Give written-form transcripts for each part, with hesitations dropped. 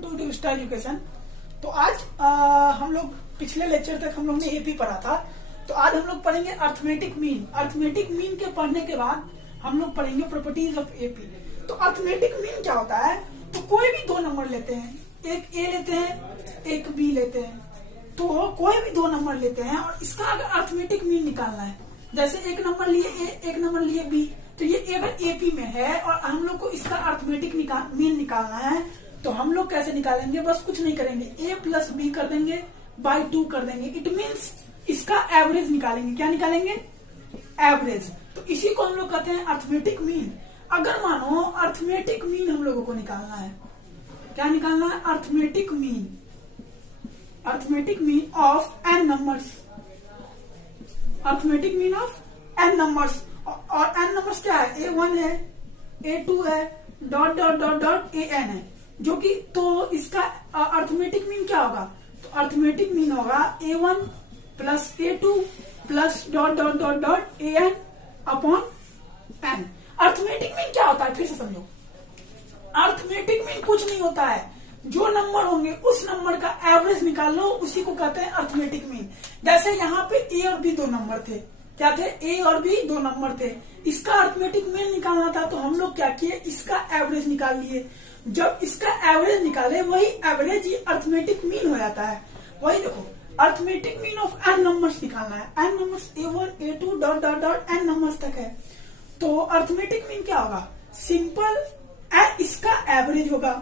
Welcome to star education. तो आज हम लोग पिछले लेक्चर तक हम लोग ने एपी पढ़ा था, तो आज हम लोग पढ़ेंगे अर्थमेटिक मीन। अर्थमेटिक मीन के पढ़ने के बाद हम लोग पढ़ेंगे प्रॉपर्टीज ऑफ एपी। तो अर्थमेटिक मीन क्या होता है? तो कोई भी दो नंबर लेते हैं, एक ए लेते हैं एक बी लेते हैं, तो कोई भी दो नंबर लेते हैं और इसका अगर अर्थमेटिक मीन निकालना है, जैसे एक नंबर लिए ए एक नंबर लिए बी, तो ये अगर एपी में है और हम लोग को इसका अर्थमेटिक मीन निकालना है, तो हम लोग कैसे निकालेंगे? बस कुछ नहीं करेंगे, ए प्लस बी कर देंगे बाई 2 कर देंगे। इट मीन्स इसका एवरेज निकालेंगे। क्या निकालेंगे? एवरेज। तो इसी को हम लोग कहते हैं अर्थमेटिक मीन। अगर मानो अर्थमेटिक मीन हम लोगों को निकालना है, क्या निकालना है? Arithmetic mean. Arithmetic mean of n numbers. Arithmetic mean of n numbers. और एन नंबर्स क्या है? A1 है, A2 है, dot dot dot dot AN है, जो कि तो इसका अर्थमेटिक मीन क्या होगा? तो अर्थमेटिक मीन होगा A1 plus A2 plus dot dot dot dot AN upon N। Arithmetic mean क्या होता है? फिर से समझो, अर्थमेटिक मीन कुछ नहीं होता है, जो नंबर होंगे उस नंबर का एवरेज निकाल लो, उसी को कहते हैं अर्थमेटिक मीन। जैसे यहाँ पे ए और बी दो नंबर थे, क्या थे? ए और बी दो नंबर थे, इसका अर्थमेटिक मीन निकालना था, तो हम लोग क्या किए? इसका एवरेज निकाल लिए। जब इसका एवरेज निकाले, वही एवरेज ही अर्थमेटिक मीन हो जाता है। वही देखो, arithmetic mean of n numbers निकालना है। N numbers A1 A2 dot dot dot n numbers तक है, तो अर्थमेटिक मीन क्या होगा? सिंपल इसका एवरेज होगा।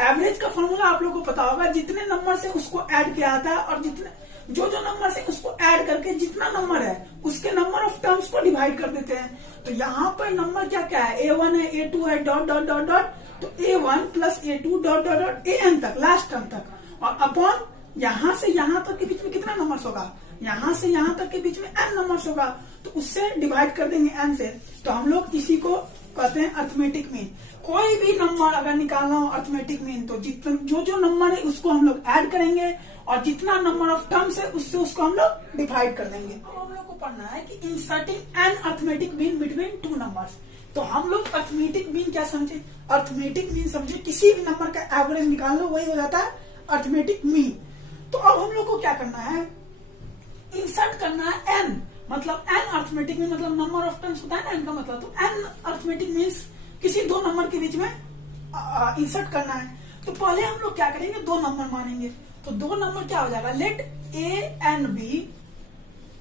एवरेज का फॉर्मूला आप लोगों को पता होगा, जितने नंबर से उसको ऐड किया जाता है और जितने जो नंबर से उसको ऐड करके जितना नंबर है उसके नंबर ऑफ टर्म्स को डिवाइड कर देते हैं। तो यहाँ पर नंबर क्या क्या है? A1 है, A2 है, डॉट डॉट डॉट डॉट, तो A1 plus A2 dot dot dot AN तक, लास्ट टर्म तक, और अपॉन यहाँ से यहाँ तक के बीच में कितना नंबर्स होगा? यहाँ से यहाँ तक के बीच में n नंबर्स होगा, तो उससे डिवाइड कर देंगे n से। तो हम लोग इसी को कहते हैं अर्थमेटिक मीन। कोई भी नंबर अगर निकालना हो अर्थमेटिक मीन, तो जो नंबर है उसको हम लोग ऐड करेंगे और जितना नंबर ऑफ टर्म्स है उससे उसको हम लोग डिवाइड कर देंगे। अब हम लोग को पढ़ना है कि inserting n arithmetic mean between two numbers. तो हम लोग अर्थमेटिक मीन क्या समझे? अर्थमेटिक मीन समझे किसी भी नंबर का एवरेज निकाल लो, वही हो जाता है अर्थमेटिक मीन। तो अब हम लोग को क्या करना है? इंसर्ट करना है एन, मतलब एन अर्थमेटिक मीन, मतलब नंबर ऑफ टर्म्स होता है ना एन का मतलब, तो एन अर्थमेटिक मीन्स किसी दो नंबर के बीच में इंसर्ट करना है। तो पहले हम लोग क्या करेंगे? दो नंबर मानेंगे। तो दो नंबर क्या हो जाएगा? Let A and B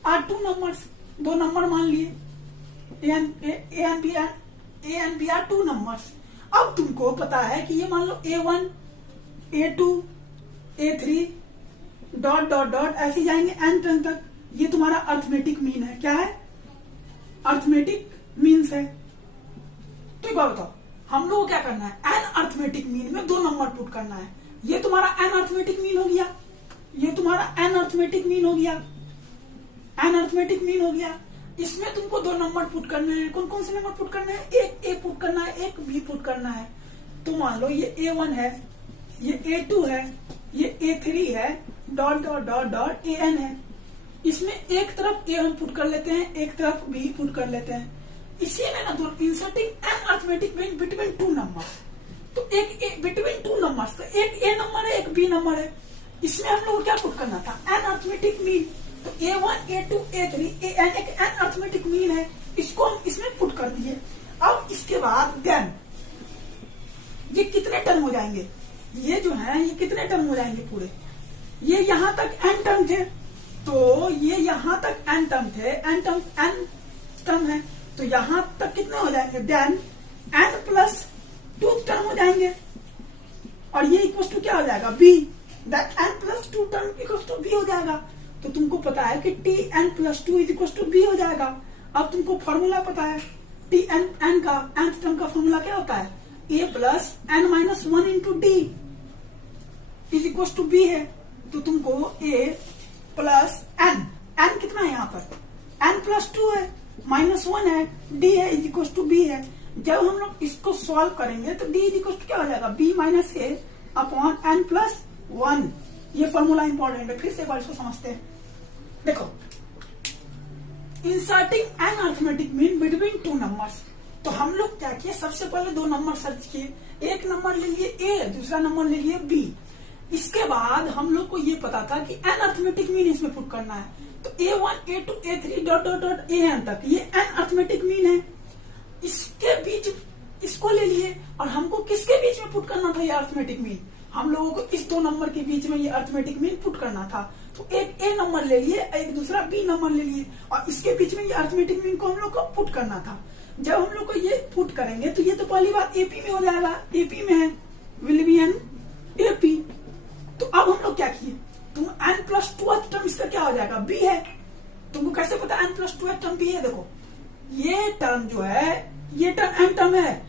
are two numbers. दो नंबर मान लिए, A and B are two numbers. अब तुमको पता है कि ये मान लो A1 A2 A3 dot dot dot ऐसे जाएंगे n टर्म तक। ये तुम्हारा अर्थमेटिक मीन है। क्या है? अर्थमेटिक मीन्स है। तो एक बात बताओ, हम लोग को क्या करना है? एन अर्थमेटिक मीन में दो नंबर पुट करना है। ये तुम्हारा एन अर्थमेटिक मीन हो गया, ये तुम्हारा एन अर्थमेटिक मीन हो गया, एन अर्थमेटिक मीन हो गया। इसमें तुमको दो नंबर पुट करने हैं। कौन कौन से नंबर पुट करने हैं? एक ए पुट करना है, एक बी पुट करना है। तो मान लो ये A1 है, ये A2 है, ये A3 है, dot dot dot dot AN है। इसमें एक तरफ ए हम पुट कर लेते हैं, एक तरफ बी पुट कर लेते हैं। इसी में ना तो inserting n arithmetic mean between two numbers. तो एक बिटवीन टू नंबर्स, तो एक ए नंबर है एक बी नंबर है, इसमें हम लोग को क्या पुट करना था? N arithmetic mean. तो A1 A2 A3 AN एक एन अर्थमेटिक मीन है, इसको हम इसमें पुट कर दिए। अब इसके बाद देन ये कितने टर्म हो जाएंगे? ये जो है ये कितने टर्म हो जाएंगे पूरे? ये यहाँ तक n टर्म थे, तो ये यहाँ तक n टर्म थे, n टर्म है, तो यहाँ तक कितने हो जाएंगे? देन n प्लस 2 टर्म हो जाएंगे, और ये इक्वल टू क्या हो जाएगा? b। That n plus 2 term equal to b हो जाएगा। तो तुमको पता है कि Tn plus 2 is equal to b हो जाएगा। अब तुमको फॉर्मूला पता है Tn का, nth टर्म का फॉर्मूला क्या होता है? a plus n minus 1 into d is equal to b है। तो तुमको a प्लस n कितना है यहाँ पर? n प्लस 2 है, माइनस 1 है, d है, इज इक्वल टू b है। जब हम लोग इसको सॉल्व करेंगे तो d इज इक्वल टू क्या हो जाएगा? b minus a upon n plus 1। ये फॉर्मूला इंपॉर्टेंट है, फिर से एक बार इसको समझते हैं। देखो, inserting n arithmetic mean between two numbers. तो हम लोग क्या किए, सबसे पहले 2 नंबर सर्च किए, एक नंबर ले लिए ए, दूसरा नंबर ले लिए बी। इसके बाद हम लोग को ये पता था कि एन अर्थमेटिक मीन इसमें पुट करना है, तो A1 A2 A3 dot dot dot AN तक ये एन अर्थमेटिक मीन है। इसके बीच इसको ले लिए और हमको किसके बीच में पुट करना था ये अर्थमेटिक मीन, हम लोगों को इस 2 नंबर के बीच में ये अर्थमेटिक मीन पुट करना था। तो एक ए नंबर ले लिए, एक दूसरा बी नंबर ले लिए और इसके बीच में ये अर्थमेटिक मीन को हम लोग को पुट करना था। जब हम लोग को ये पुट करेंगे तो ये तो पहली बात एपी में हो जाएगा, एपी में है, विल बी एन एपी। तो अब हम लोग क्या किए, तुम n+2 टर्म इसका क्या हो जाएगा, बी है। तुमको कैसे पता n+2 टर्म बी है, देखो ये टर्म जो है ये टर्म n टर्म है,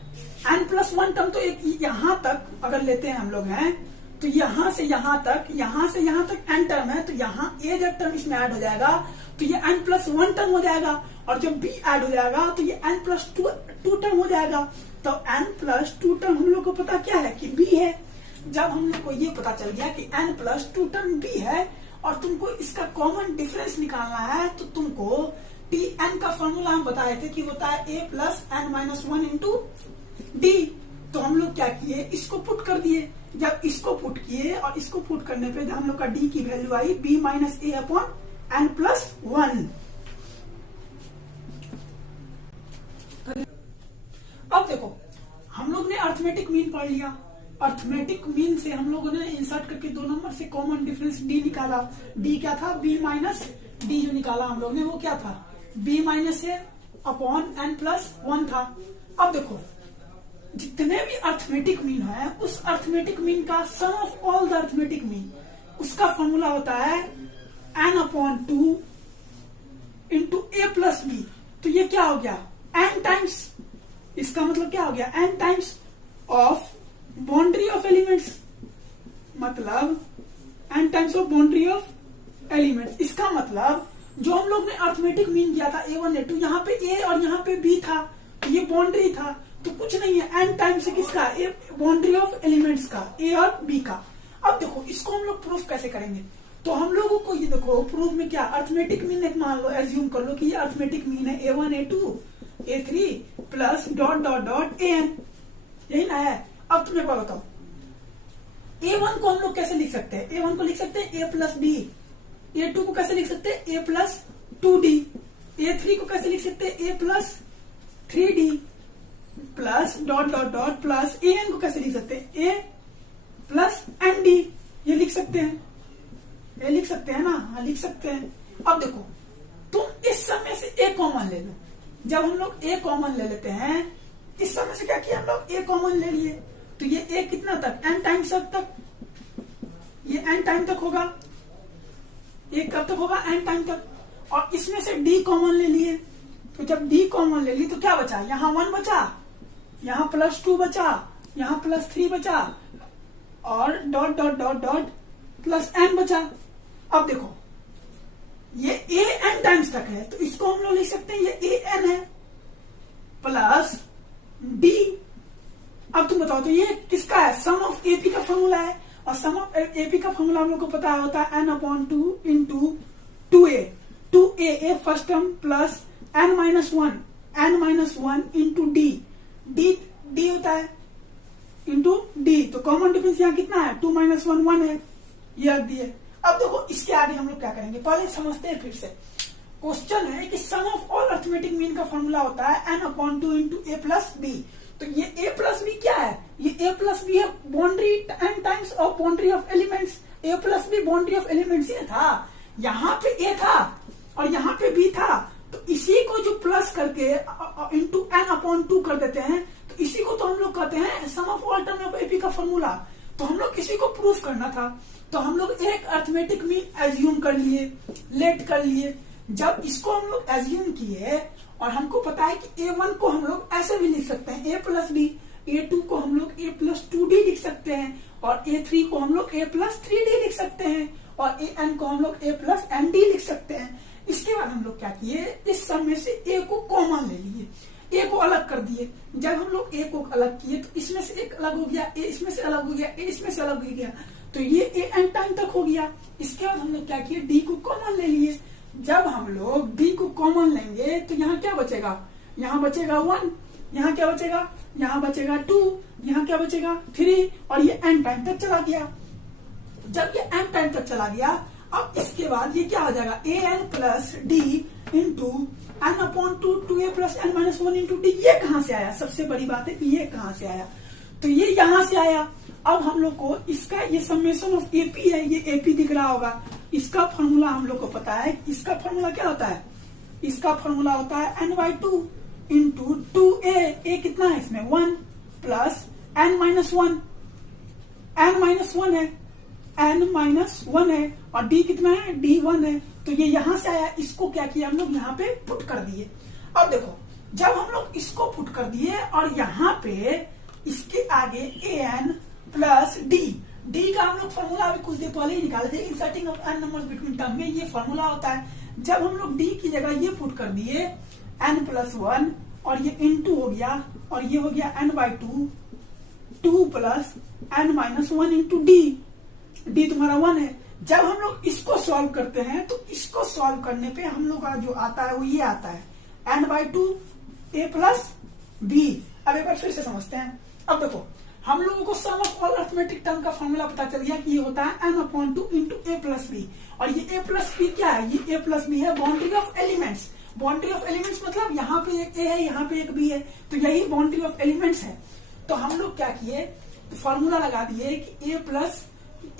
n+1 टर्म तो एक यहां तक अगर लेते हैं हम लोग हैं तो यहां से यहां तक n टर्म है, तो यहाँ ए जब टर्म इसमें ऐड हो जाएगा तो ये n+1 टर्म हो जाएगा और जब बी ऐड हो जाएगा तो ये n+2 टर्म हो जाएगा। तो n+2 टर्म हम लोग को पता क्या है कि बी है। जब हम लोग को ये पता चल गया कि n+2 टर्म बी है और तुमको इसका कॉमन डिफरेंस निकालना है, तो तुमको Tn का फॉर्मूला हम बताए थे कि होता है a+n-1 इंटू डी। तो हम लोग क्या किए, इसको पुट कर दिए। जब इसको पुट किए और इसको पुट करने पे हम लोग का डी की वैल्यू आई b-a/n+1। अब देखो हम लोग ने अर्थमेटिक मीन पढ़ लिया, अर्थमेटिक मीन से हम लोगों ने इंसर्ट करके 2 नंबर से कॉमन डिफरेंस डी निकाला। डी क्या था, b-d जो निकाला हम लोग ने वो क्या था, b-a/n+1 था। अब देखो जितने भी अर्थमेटिक मीन है उस अर्थमेटिक मीन का sum of all the arithmetic mean, उसका फॉर्मूला होता है n/2 इंटू a+b। तो ये क्या हो गया, n टाइम्स, इसका मतलब क्या हो गया, n times of boundary of elements, मतलब n times of boundary of elements. इसका मतलब जो हम लोग ने अर्थमेटिक मीन किया था a1 a2, यहाँ पे a और यहाँ पे b था, तो ये बाउंड्री था, तो कुछ नहीं है, n टाइम्स किसका, बाउंड्री ऑफ एलिमेंट्स का, a और b का। अब देखो इसको हम लोग प्रूफ कैसे करेंगे, तो हम लोगों को ये देखो प्रूफ में क्या, अर्थमेटिक मीन एक मान लो, एज्यूम कर लो कि ये अर्थमेटिक मीन है a1 a2 a3 plus dot dot dot an, यही ना है। अब तुम्हें बताओ a1 को हम लोग कैसे लिख सकते हैं, a1 को लिख सकते हैं a+b, a2 को कैसे लिख सकते हैं a+2d, a3 को कैसे लिख सकते हैं a+3d plus dot dot dot plus an को कैसे लिख सकते हैं a+nd, ये लिख सकते हैं, ये लिख सकते हैं ना, हाँ लिख सकते हैं। अब देखो तुम इस समय से a कॉमन ले लो, जब हम लोग a कॉमन ले लेते हैं, इस समय से क्या किया हम लोग, a कॉमन ले लिए, तो ये a कितना तक, n टाइम्स तक, ये n टाइम तक होगा, ये कब तक होगा, n टाइम तक। और इसमें से d कॉमन ले लिए, तो जब d कॉमन ले ली तो क्या बचा, यहाँ 1 बचा, यहाँ +2 बचा, यहाँ +3 बचा और dot dot dot dot +n बचा। अब देखो ये a n टाइम्स तक है, तो इसको हम लोग लिख सकते हैं ये a n है प्लस d। अब तुम बताओ तो ये किसका है, सम ऑफ AP का फॉर्मूला है, और सम ऑफ AP का फॉर्मूला हम लोग को पता होता है n/2 into 2a, 2a first term plus n-1 into D होता है इंटू डी। तो कॉमन डिफरेंस यहाँ कितना है, 2 - 1 1 है, ये रख दिए। अब देखो इसके आगे हम लोग क्या करेंगे, पहले समझते हैं फिर से। क्वेश्चन है कि सम ऑफ ऑल अर्थमेटिक मीन का फॉर्मूला होता है n/2 इंटू a+b। तो ये a+b क्या है, ये a+b है boundary n times of boundary of elements, a+b boundary of elements ये था, यहाँ पे a था और यहाँ पे b था, तो इसी को जो प्लस करके इंटू n/2 कर देते हैं, तो इसी को तो हम लोग कहते हैं sum of all term of AP का फॉर्मूला। तो हम लोग इसी को प्रूफ करना था, तो हम लोग एक अर्थमेटिक मीन एज्यूम कर लिए, लेट कर लिए। जब इसको हम लोग एज्यूम किए और हमको पता है कि a1 को हम लोग ऐसे भी लिख सकते हैं a+b, a2 को हम लोग a+2d लिख सकते हैं और a3 को हम लोग a+3d लिख सकते हैं और an को हम लोग a+nd लिख सकते हैं। इसके बाद हम लोग क्या किए, इस सब में से a को कॉमन ले लिए, a को अलग कर दिए। जब हम लोग a को अलग किए तो इसमें से एक अलग हो गया, a इसमें से अलग हो गया, a इसमें से अलग हो गया, तो ये a n टाइम तक हो गया। इसके बाद हम लोग क्या किए, d को कॉमन ले लिए। जब हम लोग d को कॉमन लेंगे तो यहाँ क्या बचेगा, यहाँ बचेगा 1, यहाँ क्या बचेगा, यहाँ बचेगा 2, यहाँ क्या बचेगा 3, और ये n टाइम तक चला गया। जब ये n टाइम तक चला गया, अब इसके बाद ये क्या हो जाएगा, an plus D into n upon 2a plus n minus 1 into D. ये कहाँ से आया, सबसे बड़ी बात है ये कहाँ से आया, तो ये यहाँ से आया। अब हम लोग को इसका ये समेशन ऑफ एपी है, ये एपी दिख रहा होगा, इसका फॉर्मूला हम लोग को पता है। इसका फॉर्मूला क्या होता है, इसका फॉर्मूला होता है n/2 इंटू 2a, ए कितना है इसमें 1 plus n minus 1, n minus 1 है, n माइनस 1 है, और d कितना है, d 1 है। तो ये यहां से आया, इसको क्या किया हम लोग यहाँ पे पुट कर दिए। अब देखो जब हम लोग इसको पुट कर दिए और यहाँ पे इसके आगे an प्लस डी का हम लोग फॉर्मूला अभी कुछ देर पहले ही निकाले थे, inserting of n numbers between term में ये फॉर्मूला होता है। जब हम लोग d की जगह ये पुट कर दिए n प्लस 1, और ये इंटू हो गया, और ये हो गया n/2, 2 plus n minus 1 into D तुम्हारा 1 है। जब हम लोग इसको सॉल्व करते हैं तो इसको सॉल्व करने पे हम लोग का जो आता है वो ये आता है n/2 a प्लस बी। अब एक बार फिर से समझते हैं। अब देखो हम लोगों को सम ऑफ ऑल अरिथमेटिक टर्म का फॉर्मूला पता चल गया कि ये होता है n/2 into a plus B, और ये a प्लस बी क्या है, ये a प्लस बी है boundary of elements. Boundary of elements मतलब यहाँ पे एक a है, यहाँ पे एक b है, तो यही बाउंड्री ऑफ एलिमेंट्स है। तो हम लोग क्या किए, फॉर्मूला लगा दिए कि a प्लस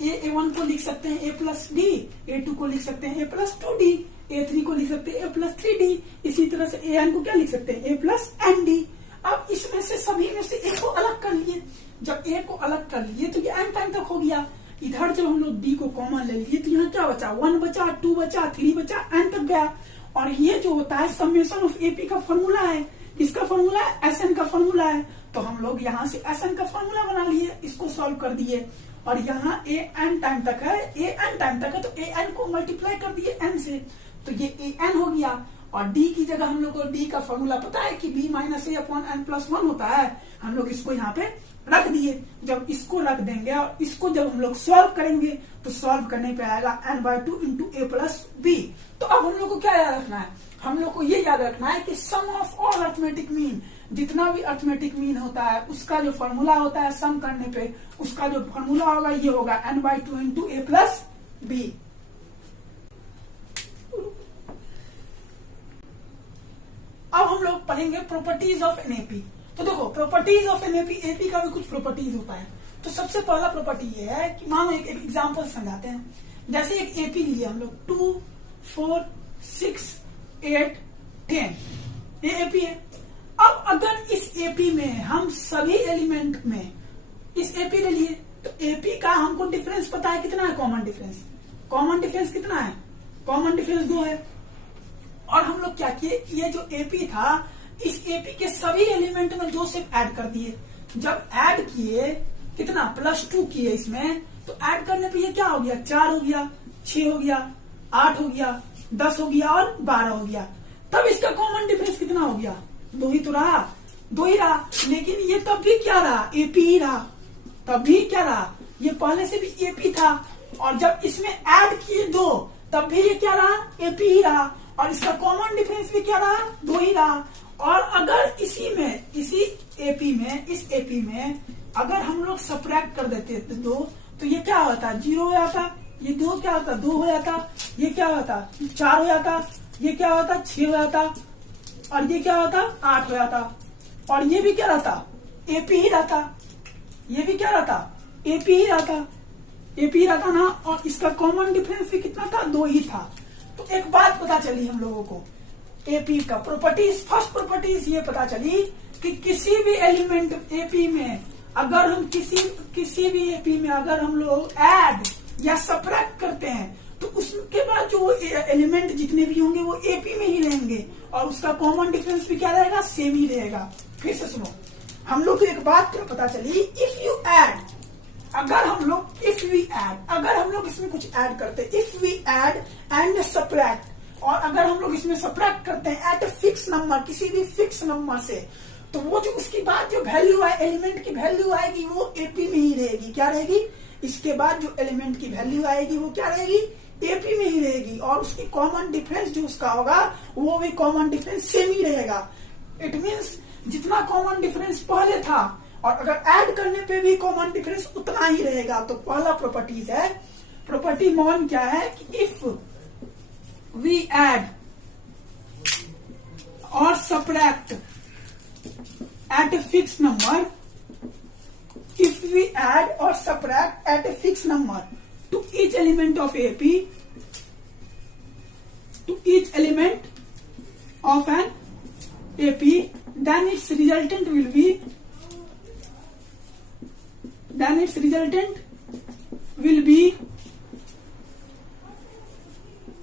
a1 को लिख सकते हैं a प्लस डी, a2 को लिख सकते हैं a प्लस 2d, a3 को लिख सकते हैं a प्लस 3d, इसी तरह से an को क्या लिख सकते हैं a प्लस nd। अब इसमें से सभी में से a को अलग कर लिए। जब a को अलग कर लिए तो ये n टाइम तक हो गया। इधर जब हम लोग d को कॉमन ले लिए तो यहाँ क्या बचा, 1 बचा, 2 बचा, 3 बचा, n तक गया। और ये जो होता है समेशन ऑफ एपी का फॉर्मूला है, किसका फॉर्मूला है, एसएन का फॉर्मूला है। तो हम लोग यहाँ से एसएन का फॉर्मूला बना लिए, इसको सॉल्व कर दिए, और यहाँ ए एन टाइम तक है, ए एन टाइम तक है, तो ए एन को मल्टीप्लाई कर दिए एन से, तो ये ए एन हो गया। और डी की जगह हम लोग को डी का फॉर्मूला पता है कि बी माइनस ए अपॉन एन प्लस 1 होता है, हम लोग इसको यहाँ पे रख दिए। जब इसको रख देंगे और इसको जब हम लोग सॉल्व करेंगे तो सॉल्व करने पे आएगा n/2 इंटू ए प्लस बी। तो अब हम लोग को क्या याद रखना है, हम लोग को ये याद रखना है कि सम ऑफ ऑल अरिथमेटिक मीन, जितना भी अरिथमेटिक मीन होता है उसका जो फॉर्मूला होता है सम करने पे, उसका जो फॉर्मूला होगा ये होगा n/2 इंटू ए प्लस बी। अब हम लोग पढ़ेंगे प्रॉपर्टीज ऑफ एन एपी। तो देखो properties of an AP, AP का भी कुछ प्रॉपर्टीज होता है। तो सबसे पहला प्रॉपर्टी ये है कि मानो एक एग्जांपल समझाते हैं। जैसे एक एपी लिए हम लोग 2, 4, 6, 8, 10, ये एपी है। अब अगर इस एपी में हम सभी एलिमेंट में इस एपी ले लिए तो एपी का हमको डिफरेंस पता है कितना है, कॉमन डिफरेंस। कॉमन डिफरेंस कितना है, कॉमन डिफरेंस 2 है। और हम लोग क्या किए, ये जो एपी था इस एपी के सभी एलिमेंट में 2 से ऐड कर दिए। जब ऐड किए कितना +2 किए इसमें, तो ऐड करने पे ये क्या हो गया, 4 हो गया, 6 हो गया, 8 हो गया, 10 हो गया और 12 हो गया। तब इसका कॉमन डिफरेंस कितना हो गया, 2 ही तो रहा, 2 ही रहा। लेकिन ये तब भी क्या रहा, एपी ही रहा। तब भी क्या रहा, ये पहले से भी एपी था। और जब इसमें ऐड किए 2 तब भी ये क्या रहा, एपी ही रहा। और इसका कॉमन डिफरेंस भी क्या रहा, 2 ही रहा। और अगर इसी एपी में इस एपी में अगर हम लोग सब्ट्रैक्ट कर देते 2 तो ये क्या होता, 0 हो जाता, ये 2 क्या होता, 2 हो जाता, ये क्या होता 4 हो जाता, ये क्या होता 6 हो जाता, और ये क्या होता 8 हो जाता। और ये भी क्या रहता, एपी ही रहता, ये भी क्या रहता, एपी ही रहता, एपी रहता ना। और इसका कॉमन डिफरेंस भी कितना था, 2 ही था। तो एक बात पता चली हम लोगों को एपी का प्रॉपर्टीज, फर्स्ट प्रॉपर्टीज ये पता चली कि किसी भी एलिमेंट एपी में अगर हम किसी भी एपी में अगर हम लोग ऐड या सब्ट्रैक्ट करते हैं तो उसके बाद जो एलिमेंट जितने भी होंगे वो एपी में ही रहेंगे और उसका कॉमन डिफरेंस भी क्या रहेगा, सेम ही रहेगा। फिर से सुनो, हम लोग को एक बात क्या पता चली, इफ यू ऐड, अगर हम लोग इसमें कुछ ऐड करते, if we add and subtract, और अगर हम लोग इसमें सब्ट्रैक्ट करते हैं एट ए फिक्स नंबर, किसी भी फिक्स नंबर से, तो वो जो उसके बाद जो वैल्यू है, एलिमेंट की वैल्यू आएगी वो एपी में ही रहेगी। क्या रहेगी, इसके बाद जो एलिमेंट की वैल्यू आएगी वो क्या रहेगी, एपी में ही रहेगी। और उसकी कॉमन डिफरेंस जो उसका होगा वो भी कॉमन डिफरेंस सेम ही रहेगा। इट मीन्स जितना कॉमन डिफरेंस पहले था, और अगर ऐड करने पे भी कॉमन डिफरेंस उतना ही रहेगा। तो पहला प्रॉपर्टीज है, प्रॉपर्टी 1 क्या है कि इफ वी ऐड और subtract at a fix number, if we add or subtract at a fixed number to each element of AP, to each element of an AP, then its resultant will be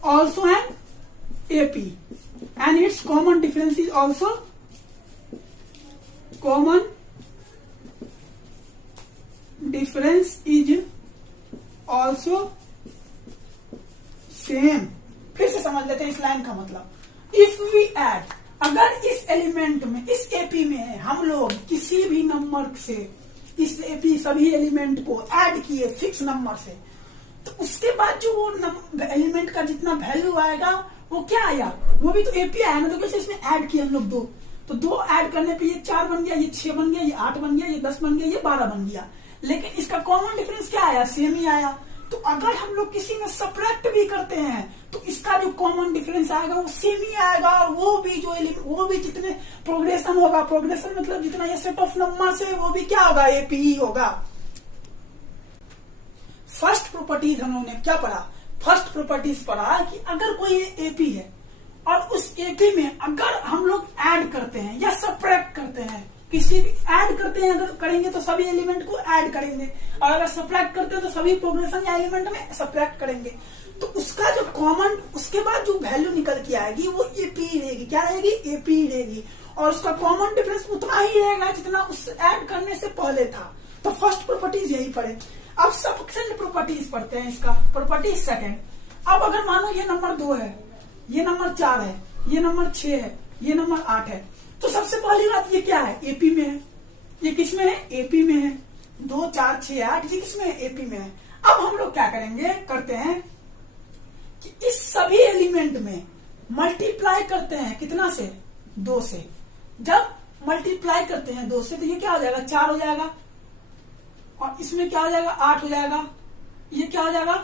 also an AP, and its common difference is also common difference is also same। फिर से समझ लेते हैं इस line का मतलब। If we add, अगर इस एलिमेंट में, इस एपी में हम लोग किसी भी नंबर से इस एपी सभी एलिमेंट को ऐड किए फिक्स नंबर से, तो उसके बाद जो वो एलिमेंट का जितना वैल्यू आएगा वो क्या आया, वो भी तो एपी आया ना। तो कैसे इसमें ऐड किए हम लोग दो, तो दो ऐड करने पे ये 4 बन गया, ये 6 बन गया, ये 8 बन गया, ये 10 बन गया, ये 12 बन गया। लेकिन इसका कॉमन डिफरेंस क्या आया, सेम ही आया। तो अगर हम लोग किसी में सब्ट्रैक्ट भी करते हैं तो इसका जो कॉमन डिफरेंस आएगा वो सेम ही आएगा, और वो भी जितने प्रोग्रेशन होगा, प्रोग्रेशन मतलब जितना ये सेट ऑफ नंबर है वो भी क्या होगा, एपी ही होगा। फर्स्ट प्रॉपर्टीज हम लोगों ने क्या पढ़ा, फर्स्ट प्रॉपर्टीज पढ़ा कि अगर कोई एपी है और उस एपी में अगर हम लोग ऐड करते हैं या सब्ट्रैक्ट करते हैं, किसी भी ऐड करते हैं अगर करेंगे तो सभी एलिमेंट को ऐड करेंगे, और अगर सब्ट्रैक्ट करते हैं तो सभी प्रोग्रेशन या एलिमेंट में सब्ट्रैक्ट करेंगे। तो उसका जो कॉमन, उसके बाद जो वैल्यू निकल के आएगी वो एपी रहेगी। क्या रहेगी, एपी रहेगी, और उसका कॉमन डिफरेंस उतना ही रहेगा जितना उस ऐड करने से पहले था। तो फर्स्ट प्रॉपर्टीज यही पढ़े। अब सेकंड प्रॉपर्टीज पढ़ते हैं इसका, प्रॉपर्टी सेकंड। अब अगर मानो ये नंबर 2 है, ये नंबर 4 है, ये नंबर 6 है, ये नंबर 8 है, तो सबसे पहली बात ये क्या है, एपी में है। ये किस में है, एपी में है। 2 4 6 8 ये किस में है, एपी में है। अब हम लोग क्या करेंगे, करते हैं कि इस सभी एलिमेंट में मल्टीप्लाई करते हैं कितना से, 2 से। जब मल्टीप्लाई करते हैं 2 से तो ये क्या हो जाएगा, 4 हो जाएगा, और इसमें क्या हो जाएगा, 8 हो जाएगा, ये क्या हो जाएगा,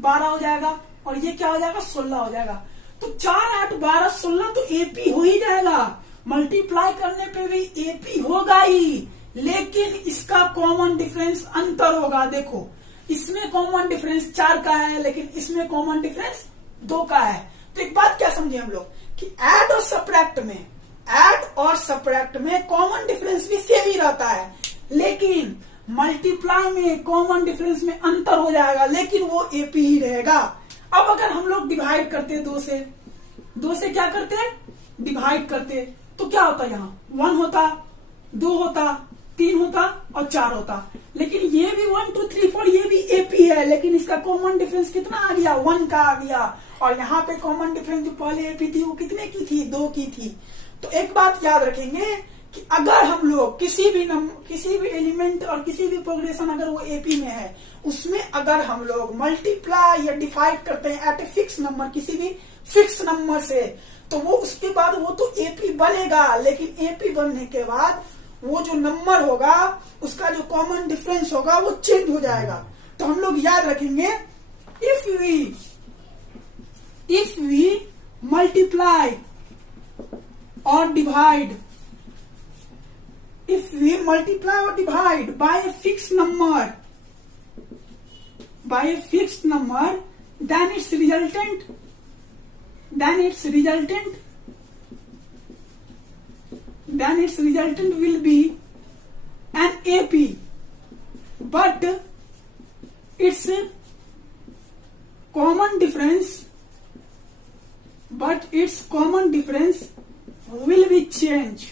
12 हो जाएगा, और ये क्या हो जाएगा, 16 हो जाएगा। तो 4 8 12 16 तो एपी हो ही जाएगा। मल्टीप्लाई करने पे भी एपी होगा ही, लेकिन इसका कॉमन डिफरेंस अंतर होगा। देखो इसमें कॉमन डिफरेंस 4 का है, लेकिन इसमें कॉमन डिफरेंस 2 का है। तो एक बात क्या समझे हम लोग कि ऐड और सब्ट्रैक्ट में कॉमन डिफरेंस भी सेम ही रहता है, लेकिन मल्टीप्लाई में कॉमन डिफरेंस में अंतर हो जाएगा, लेकिन वो एपी ही रहेगा। अब अगर हम लोग डिवाइड करते 2 से क्या करते हैं, डिवाइड करते, तो क्या होता, यहाँ 1 होता, 2 होता, 3 होता और 4 होता। लेकिन ये भी 1 2 3 4 ये भी एपी है, लेकिन इसका कॉमन डिफरेंस कितना आ गया, 1 का आ गया। और यहाँ पे कॉमन डिफरेंस जो पहले एपी थी वो कितने की थी, 2 की थी। तो एक बात याद रखेंगे कि अगर हम लोग किसी भी एलिमेंट और किसी भी प्रोग्रेशन अगर वो एपी में है, उसमें अगर हम लोग मल्टीप्लाई या डिवाइड करते हैं एट ए फिक्स नंबर, किसी भी फिक्स नंबर से, तो वो उसके बाद वो तो एपी बनेगा, लेकिन एपी बनने के बाद वो जो नंबर होगा उसका जो कॉमन डिफरेंस होगा वो चेंज हो जाएगा। तो हम लोग याद रखेंगे, इफ वी मल्टीप्लाई और divide, if we multiply or divide by a fixed number, then its resultant will be an AP, but its common difference will be change,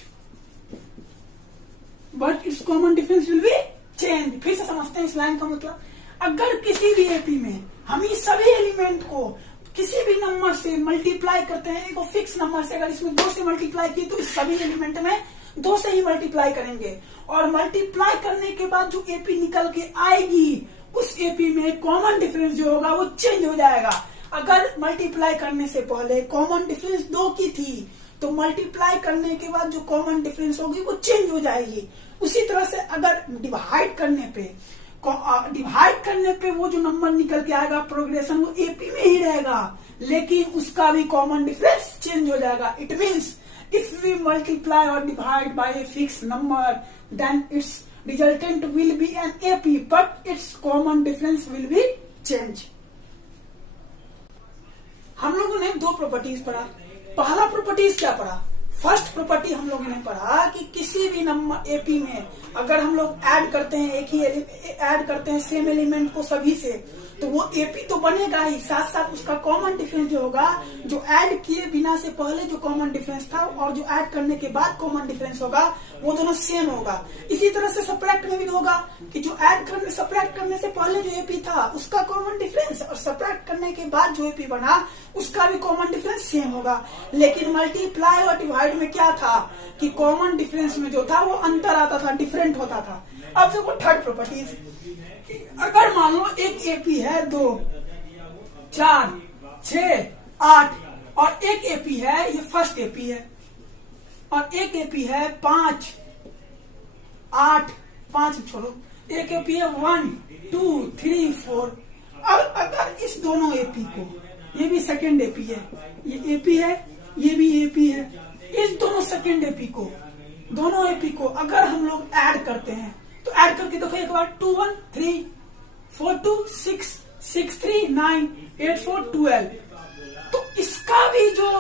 but its common difference will be change. फिर से समझते हैं इस line का मतलब, अगर किसी भी एपी में हम इस सभी एलिमेंट को किसी भी नंबर से मल्टीप्लाई करते हैं, एक फिक्स नंबर से, अगर इसमें 2 से मल्टीप्लाई किए तो इस सभी एलिमेंट में 2 से ही मल्टीप्लाई करेंगे, और मल्टीप्लाई करने के बाद जो एपी निकल के आएगी उस एपी में कॉमन डिफरेंस जो होगा वो चेंज हो जाएगा। अगर मल्टीप्लाई करने से पहले कॉमन डिफरेंस 2 की थी तो मल्टीप्लाई करने के बाद जो कॉमन डिफरेंस होगी वो चेंज हो जाएगी। उसी तरह से अगर डिवाइड करने पे वो जो नंबर निकल के आएगा प्रोग्रेशन वो एपी में ही रहेगा, लेकिन उसका भी कॉमन डिफरेंस चेंज हो जाएगा। It means if we multiply और divide by a fix number then its resultant will be an AP but its common difference will be change. हम लोगों ने दो प्रॉपर्टीज पढ़ा। पहला प्रॉपर्टीज क्या पढ़ा? फर्स्ट प्रॉपर्टी हम लोगों ने पढ़ा कि किसी भी नंबर एपी में अगर हम लोग ऐड करते हैं, एक ही ऐड करते हैं सेम एलिमेंट को सभी से, तो वो एपी तो बनेगा ही, साथ साथ उसका कॉमन डिफरेंस जो होगा, जो ऐड किए बिना से पहले जो कॉमन डिफरेंस था और जो ऐड करने के बाद कॉमन डिफरेंस होगा, वो दोनों सेम होगा। इसी तरह से सब्ट्रैक्ट में भी होगा कि जो सब्ट्रैक्ट करने से पहले जो एपी था उसका कॉमन डिफरेंस और सब्ट्रैक्ट करने के बाद जो एपी बना उसका भी कॉमन डिफरेंस सेम होगा। लेकिन मल्टीप्लाई और डिवाइड में क्या था कि कॉमन डिफरेंस में जो था वो अंतर आता था, डिफरेंट होता था। अब देखो थर्ड प्रॉपर्टीज, अगर मान लो एक एपी है 2, 4, 6, 8 और एक एपी है, ये फर्स्ट एपी है, और एक एपी है 5, 8, 5 छोड़ो, एक एपी है 1, 2, 3, 4। अब अगर इस दोनों एपी को, ये भी सेकेंड एपी है, ये एपी है, ये भी एपी है, इस दोनों सेकेंड एपी को, दोनों एपी को अगर हम लोग ऐड करते हैं तो ऐड करके देखो एक बार 2 1 3 4 2 6 6 3 9 8 4 12। तो इसका भी जो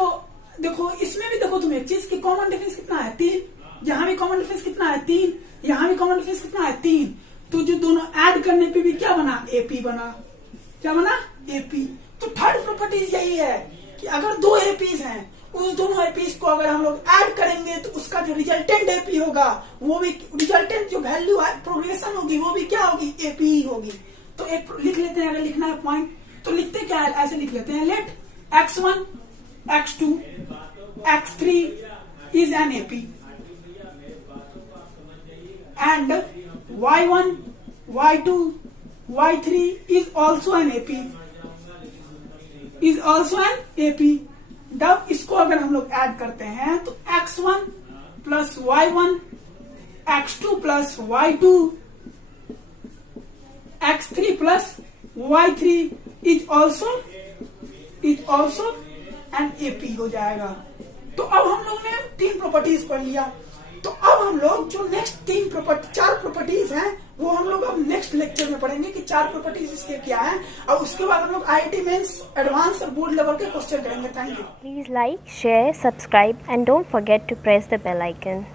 देखो, इसमें भी देखो तुम एक चीज की कॉमन डिफरेंस कितना है 3, यहाँ भी कॉमन डिफरेंस कितना है 3, यहाँ भी कॉमन डिफरेंस कितना है 3। तो जो दोनों ऐड करने पे भी क्या बना? एपी बना। क्या बना? एपी। तो थर्ड प्रॉपर्टीज यही है कि अगर दो एपीज हैं, उस दोनों एपीज को अगर हम लोग ऐड करेंगे तो उसका जो रिजल्टेंट एपी होगा, वो भी रिजल्टेंट जो वैल्यू प्रोग्रेशन होगी वो भी क्या होगी? एपी ही होगी। तो एक लिख लेते हैं, अगर लिखना है पॉइंट तो लिखते क्या है, ऐसे लिख लेते हैं, let x1 x2 x3 is an AP and y1 y2 y3 is also an AP, is also an AP. जब इसको अगर हम लोग ऐड करते हैं तो x1 plus y1 x2 plus y2 x3 plus y3 is also an AP हो जाएगा। तो अब हम लोग ने 3 प्रॉपर्टीज पढ़ लिया। तो अब हम लोग जो नेक्स्ट 4 प्रॉपर्टीज हैं वो हम लोग अब नेक्स्ट लेक्चर में पढ़ेंगे कि 4 प्रॉपर्टीज इसके क्या है, और उसके बाद हम लोग IIT मेंस एडवांस और बोर्ड लेवल के क्वेश्चन करेंगे। Thank you. Please like, share, subscribe and don't forget to press the bell icon.